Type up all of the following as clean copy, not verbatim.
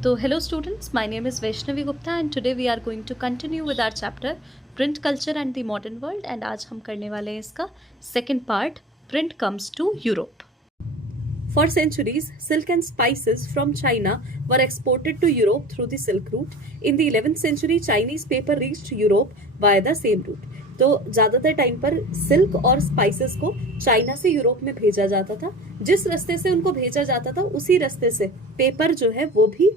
So, hello students, my name is Vaishnavi Gupta and today we are going to continue with our chapter Print Culture and the Modern World and आज हम करने वाले हैं इसका second part Print Comes to Europe. For centuries, silk and spices from China were exported to Europe through the Silk Route. In the 11th century, Chinese paper reached Europe via the same route. तो ज़्यादातर time पर silk और spices को China से Europe में भेजा जाता था. जिस रास्ते से उनको भेजा जाता था उसी रास्ते से पेपर जो है वो भी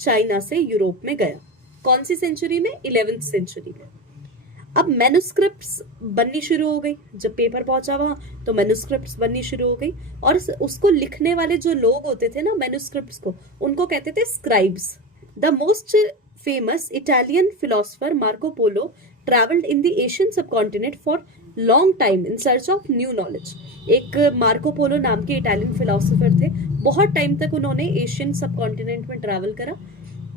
चाइना से यूरोप में गया. कौन सी सेंचुरी में? 11th सेंचुरी में. अब मैन्युस्क्रिप्ट्स बननी शुरू हो गई. जब पेपर पहुंचा वहां तो मैन्युस्क्रिप्ट्स बननी शुरू हो गई और उसको लिखने वाले जो लोग होते थे ना मैन्युस्क्रिप्ट्स को, उनको कहते थे scribes. The most famous Italian philosopher Marco Polo travelled in the Asian subcontinent for long time in search of new knowledge. एक मार्को पोलो नाम के इटालियन फिलोसोफर थे. बहुत टाइम तक उन्होंने एशियन सबकॉन्टिनेंट में ट्रैवल करा,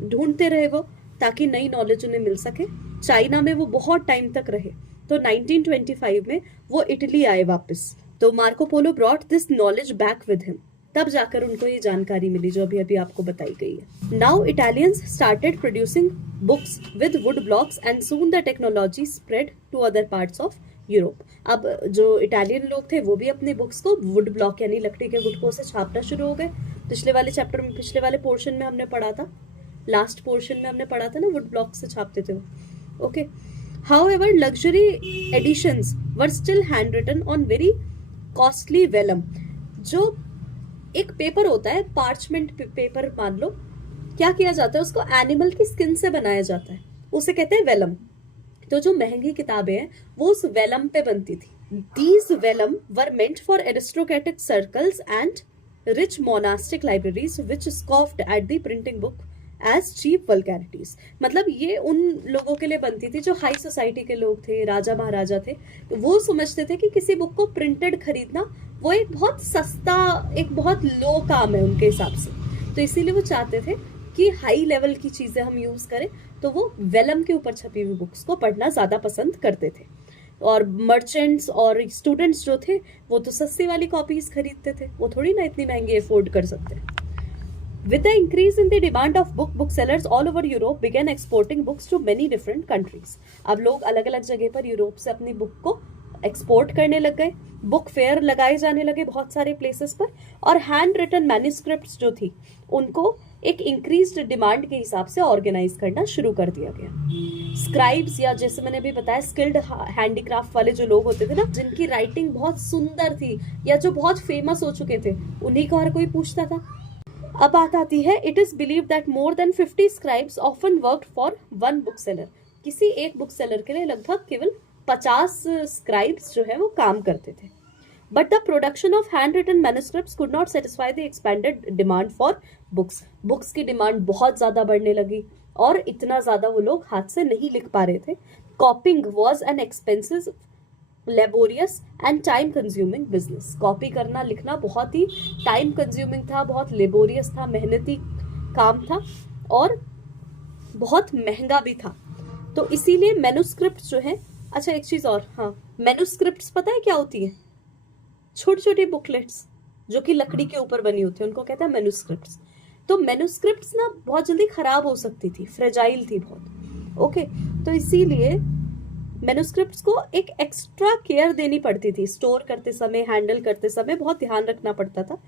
ढूंढते रहे वो ताकि नई नॉलेज उन्हें मिल सके. चाइना में वो बहुत टाइम तक रहे तो 1925 में वो इटली आए वापस. तो Marco Polo brought this knowledge back with him. तब जाकर उनको ये जानकारी मिली जो अभी अभी आपको बताई गई है. Now Italians started producing books with wood blocks and soon the technology spread to other parts of Europe. अब जो इटालियन लोग थे वो भी अपनी बुक्स को वुड ब्लॉक यानी लकड़ी के गुटकों से छापना शुरू हो गए. पिछले वाले चैप्टर में, पिछले वाले पोर्शन में हमने पढ़ा था, लास्ट पोर्शन में हमने पढ़ा था ना, वुड ब्लॉक से छापते थे. Okay. However luxury editions were still hand written on very costly vellum. जो एक पेपर होता है, पार्चमेंट पेपर मान लो, क्या किया जाता है, उसको एनिमल की स्किन से बनाया जाता है, उसे कहते हैं वेलम. तो जो महंगी किताबें हैं वो उस वेलम पे बनती थी. These vellum were meant for aristocratic circles and rich monastic libraries which scoffed at the printing book as cheap vulgarities. मतलब ये उन लोगों के लिए बनती थी जो हाई सोसाइटी के लोग थे, राजा महाराजा थे. तो वो समझते थे कि किसी बुक को प्रिंटेड खरीदना वो एक बहुत सस्ता, एक बहुत लो काम है उनके हिसाब से. तो इसीलिए वो चाहते थे कि हाई लेवल की चीजें हम यूज करें, तो वो वेलम के ऊपर छपी हुई बुक्स को पढ़ना ज्यादा पसंद करते थे. और मर्चेंट्स और स्टूडेंट्स जो थे वो तो सस्ती वाली कॉपीज खरीदते थे, वो थोड़ी ना इतनी महंगी अफोर्ड कर सकते. With the increase in the demand of booksellers all over Europe began exporting books to many different countries. अब लोग अलग अलग जगह पर यूरोप से अपनी बुक को एक्सपोर्ट करने लग गए. बुक फेयर लगाए जाने लगे बहुत सारे प्लेसेस पर और हैंड रिटन मैन्युस्क्रिप्ट्स जो थी उनको एक इंक्रीज्ड डिमांड के हिसाब से ऑर्गेनाइज करना शुरू कर दिया गया. स्क्राइब्स या जैसे मैंने अभी बताया स्किल्ड हैंडीक्राफ्ट वाले जो लोग होते थे ना, जिनकी राइटिंग बहुत सुंदर थी या जो बहुत फेमस हो चुके थे, उन्हीं को हर कोई पूछता था. अब बात आती है, it is believe that more than 50 scribes often worked for one book seller. किसी एक बुक सेलर के लिए लगभग केवल 50 स्क्राइब्स जो है वो काम करते थे. But the production of hand written manuscripts could not satisfy the expanded demand for books. Books की डिमांड बहुत ज्यादा बढ़ने लगी और इतना ज्यादा वो लोग हाथ से नहीं लिख पा रहे थे. कॉपिंग was an expensive, laborious and time consuming business. Copy करना, लिखना बहुत ही टाइम कंज्यूमिंग था, बहुत लेबोरियस था, मेहनती काम था और बहुत महंगा भी था. तो इसीलिए मैन्युस्क्रिप्ट जो है, अच्छा एक चीज और, हाँ, मैन्युस्क्रिप्ट्स पता है क्या होती है? छोटी छोटी बुकलेट्स जो कि लकड़ी के ऊपर बनी होती है, उनको कहते हैं मैन्युस्क्रिप्ट्स. तो मैन्युस्क्रिप्ट्स ना बहुत जल्दी खराब हो सकती थी, फ्रेजाइल थी बहुत. ओके. तो इसीलिए मैन्युस्क्रिप्ट्स को एक एक्स्ट्रा केयर देनी पड़ती थी. स्टोर करते समय, हैंडल करते समय बहुत ध्यान रखना पड़ता था.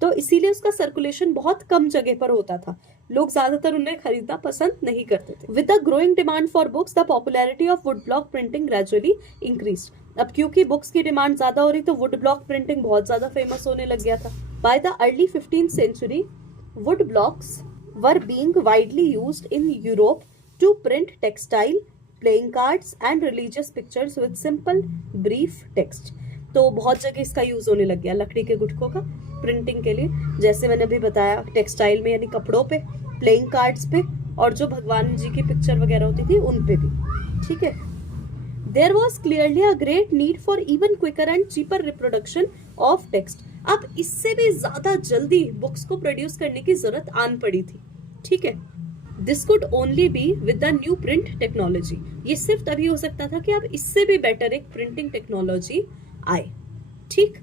तो इसीलिए उसका सर्कुलेशन बहुत कम जगह पर होता था. लोग ज्यादातर उन्हें खरीदना पसंद नहीं करते थे. With the growing demand for books the popularity of would block printing gradually increased. अब क्योंकि बुक्स की डिमांड ज्यादा हो रही तो वुड ब्लॉक प्रिंटिंग बहुत ज्यादा फेमस होने लग गया था. By the early 15th century wood blocks were being widely used in Europe to print textile, playing cards and religious pictures with simple brief text. तो बहुत जगह इसका यूज होने लग गया लकड़ी के गुटकों का प्रिंटिंग के लिए. जैसे मैंने अभी बताया, टेक्सटाइल में यानी कपड़ों पे, प्लेइंग कार्ड्स पे और जो भगवान जी की पिक्चर वगैरह होती थी उन पे भी. ठीक है. There was clearly a great need for even quicker and cheaper reproduction of text. अब इससे भी ज्यादा जल्दी बुक्स को प्रोड्यूस करने की जरूरत आन पड़ी थी. ठीक है. This could only be with the new print technology. ये सिर्फ तभी हो सकता था कि अब इससे भी बेटर एक प्रिंटिंग टेक्नोलॉजी आए. ठीक.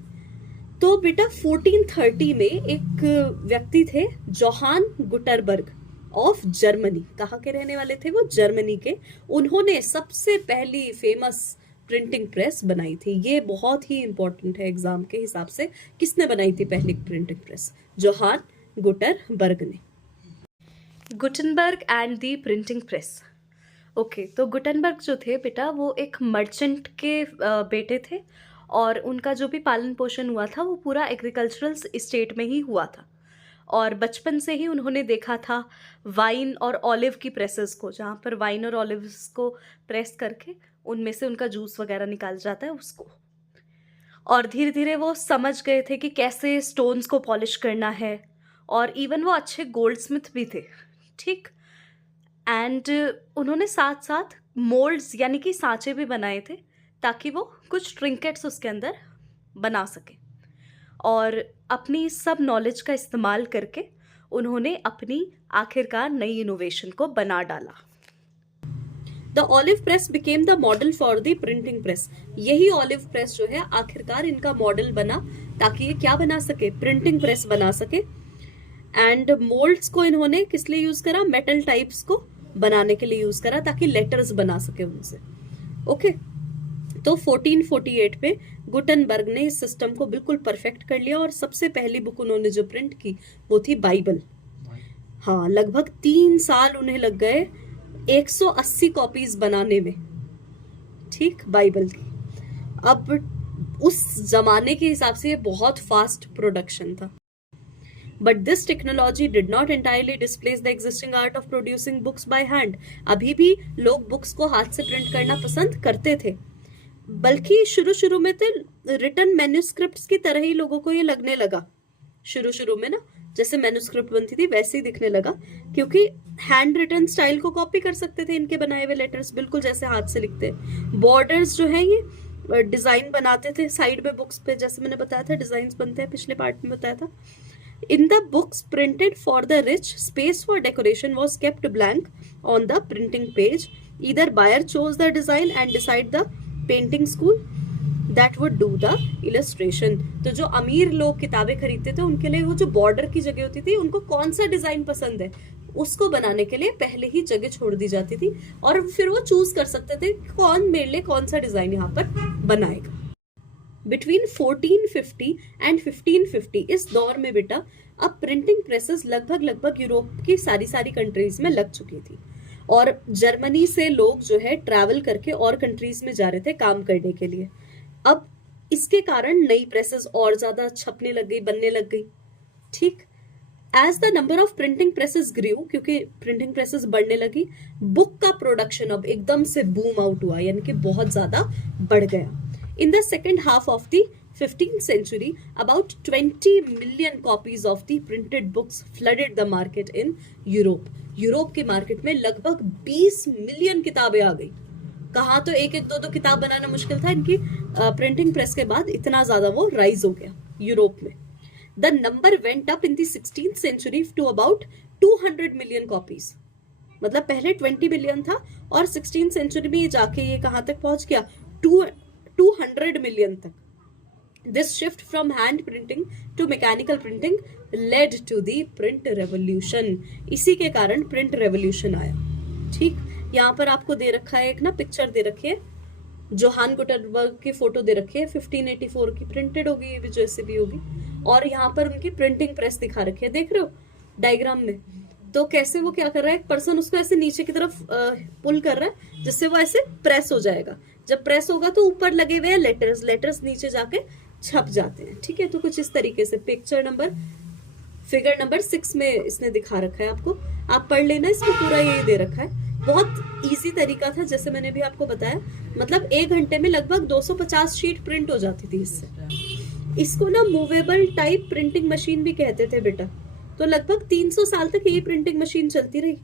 तो बेटा 1430 में एक व्यक्ति थे, जोहान गुटरबर्ग. Of Germany. कहाँ के रहने वाले थे वो? जर्मनी के। उन्होंने सबसे पहली फेमस प्रिंटिंग प्रेस बनाई थी। ये बहुत ही इंपॉर्टेंट है एग्जाम के हिसाब से। किसने बनाई थी पहली प्रिंटिंग प्रेस? जोहान गुटेनबर्ग ने। Gutenberg and the printing press. Okay, तो गुटेनबर्ग जो थे बेटा वो एक मर्चेंट के बेटे थे, और उनका जो भी पालन पोषण हुआ था वो पूरा एग्रीकल्चरल स्टेट में ही हुआ था। और बचपन से ही उन्होंने देखा था वाइन और ऑलिव की प्रेसेस को, जहाँ पर वाइन और ऑलिव्स को प्रेस करके उनमें से उनका जूस वगैरह निकाल जाता है उसको। और धीरे धीरे वो समझ गए थे कि कैसे स्टोन्स को पॉलिश करना है, और इवन वो अच्छे गोल्ड स्मिथ भी थे, ठीक। एंड उन्होंने साथ साथ मोल्ड्स यानी कि सांचे भी बनाए थे, ताकि वो कुछ ट्रिंकेट्स उसके अंदर बना सके। और अपनी सब नॉलेज का इस्तेमाल करके उन्होंने अपनी आखिरकार नई इनोवेशन को बना डाला। The olive press became the model for the printing press. यही ऑलिव प्रेस जो है आखिरकार इनका मॉडल बना, ताकि ये क्या बना सके? प्रिंटिंग प्रेस बना सके। एंड मोल्ड्स को इन्होंने किस लिए यूज करा? मेटल टाइप्स को बनाने के लिए यूज करा, ताकि लेटर्स बना सके उनसे। ओके, तो 1448 पे गुटेनबर्ग ने इस सिस्टम को बिल्कुल परफेक्ट कर लिया, और सबसे पहली बुक उन्होंने जो प्रिंट की वो थी बाइबल। हाँ, लगभग 3 साल उन्हें लग गए 180 कॉपीज बनाने में, ठीक, बाइबल की। अब उस जमाने के हिसाब से ये बहुत फास्ट प्रोडक्शन था। But this technology did not entirely displace the existing art of producing books by hand. अभी भी लोग बुक्स को हाथ से प्रिंट करना पसंद करते थे, बल्कि शुरू शुरू में तो रिटन मैन्यूस्क्रिप्ट्स की तरह ही लोगों को ये लगने लगा। शुरू में ना, जैसे मैन्यूस्क्रिप्ट बनती थी वैसे ही दिखने लगा, क्योंकि हैंड रिटन स्टाइल को कॉपी कर सकते थे इनके बनाए हुए लेटर्स, बिल्कुल जैसे हाथ से लिखते। बॉर्डर्स जो है ये डिजाइन बनाते थे साइड में बुक्स पे, जैसे मैंने बताया था डिजाइन बनते हैं, पिछले पार्ट में बताया था। In the books printed for the rich, space for decoration was kept blank on the printing page. Either buyer chose the design and decide the painting school that would do the illustration. तो जो अमीर लोग किताबें खरीदते थे उनके लिए वो जो बॉर्डर की जगह होती थी, उनको कौन सा डिजाइन पसंद है उसको बनाने के लिए पहले ही जगह छोड़ दी जाती थी, और फिर वो चूज कर सकते थे कौन मेरे लिए कौन सा डिजाइन यहाँ पर बनाएगा। बिटवीन 1450 एंड 1550 इस दौर में बेटा अब प्रिंटिंग प्रेसेस लगभग यूरोप की सारी कंट्रीज में लग चुकी थी, और जर्मनी से लोग जो है ट्रैवल करके और कंट्रीज में जा रहे थे काम करने के लिए। अब इसके कारण नई प्रेसेस और ज्यादा छपने लग गई, बनने लग गई, ठीक। As the number of printing presses grew, क्योंकि प्रिंटिंग प्रेसेस बढ़ने लगी, बुक का प्रोडक्शन अब एकदम से बूम आउट हुआ, यानी कि बहुत ज्यादा बढ़ गया। In the second half of the 15th century, about 20 million copies of the printed books flooded the market in Europe. Europe के मार्केट में लगभग 20 मिलियन किताबें आ गई। कहाँ तो एक दो किताब बनाना मुश्किल था, इनकी प्रिंटिंग प्रेस के बाद इतना ज्यादा वो राइज हो गया यूरोप में। The number went up in the 16th century to about 200 million copies. मतलब पहले 20 मिलियन था, और 16th सेंचुरी में ये जाके ये कहाँ तक पहुंच गया? 200 मिलियन तक। This shift from hand printing to mechanical printing led to the print revolution. इसी के कारण प्रिंट रेवोल्यूशन आया, ठीक। यहाँ पर आपको दे रखा है एक ना पिक्चर दे रखी है, जोहान गुटेनबर्ग की फोटो दे रखी है, 1584 की प्रिंटेड होगी, ये भी जैसे भी होगी, और यहाँ पर उनकी प्रिंटिंग प्रेस दिखा रखी है, देख रहे हो डायग्राम में। तो कैसे वो क्या कर रहा है, एक पर्सन उसको ऐसे नीचे की तरफ पुल कर रहा है, जिससे वो ऐसे प्रेस हो जाएगा। जब प्रेस होगा तो ऊपर लगे हुए हैं लेटर्स नीचे जाके छप जाते हैं, ठीक है। तो कुछ इस तरीके से फिगर नंबर 6 में इसने दिखा रखा है आपको, आप पढ़ लेना, इसमें पूरा यही दे रखा है। बहुत इजी तरीका था, जैसे मैंने भी आपको बताया, मतलब 1 घंटे में लगभग 250 शीट प्रिंट हो जाती थी इससे। इसको ना मूवेबल टाइप प्रिंटिंग मशीन भी कहते थे बेटा। तो लगभग 300 साल तक यही प्रिंटिंग मशीन चलती रही,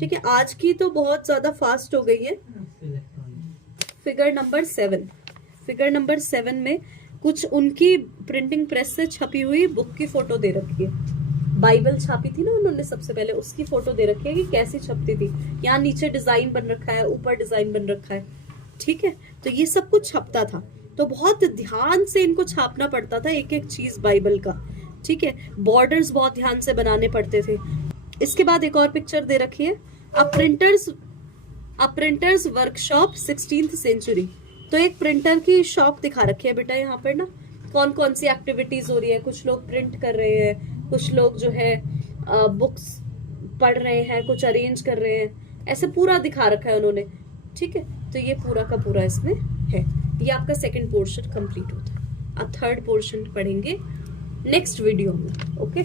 ठीक है। आज की तो बहुत ज्यादा फास्ट हो गई है। फिगर नंबर 7 में कुछ उनकी प्रिंटिंग प्रेस से छपी हुई बुक की फोटो दे रखी है। बाइबल छापी थी ना उन्होंने सबसे पहले, उसकी फोटो दे रखी है कि कैसी छपती थी। यहाँ नीचे डिजाइन बन रखा है, ऊपर डिजाइन बन रखा है, ठीक है। तो ये सब कुछ छपता था, तो बहुत ध्यान से इनको छापना पड़ता था एक एक चीज बाइबल का, ठीक है। बॉर्डर्स बहुत ध्यान से बनाने पड़ते थे, इसके बाद एक और पिक्चर दे रखी है, अ प्रिंटर्स वर्कशॉप 16th सेंचुरी। तो एक प्रिंटर की शॉप दिखा रखी है बेटा यहाँ पर ना, कौन कौन सी एक्टिविटीज हो रही है, कुछ लोग प्रिंट कर रहे हैं, कुछ लोग जो है बुक्स पढ़ रहे हैं, कुछ अरेंज कर रहे हैं, ऐसे पूरा दिखा रखा है उन्होंने। ठीक है, तो ये पूरा का पूरा इसमें है। ये आपका सेकंड पोर्शन कंप्लीट होता है। अब थर्ड पोर्शन पढ़ेंगे नेक्स्ट वीडियो में। ओके।